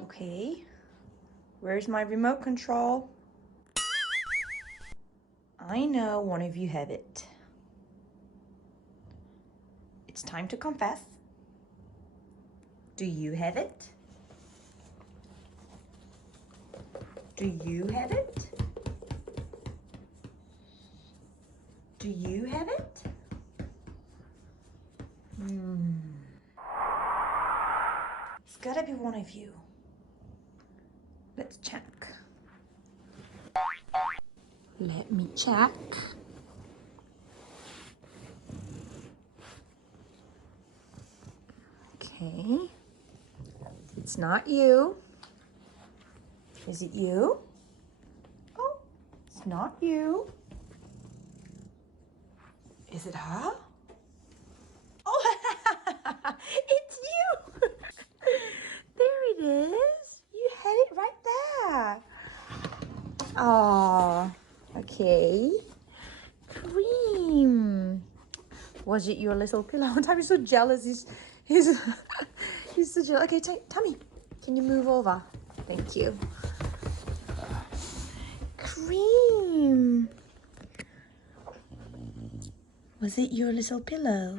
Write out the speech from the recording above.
Okay, where's my remote control? I know one of you have it. It's time to confess. Do you have it? Do you have it? Do you have it? It's gotta be one of you. Let's check. Let me check. Okay. It's not you. Is it you? Oh, it's not you. Is it her? Oh, it's you. There it is. You had it right there. Oh, okay. Cream. Was it your little pillow? Tommy's so jealous. He's so jealous. Okay, Tommy, can you move over? Thank you. Cream. Was it your little pillow?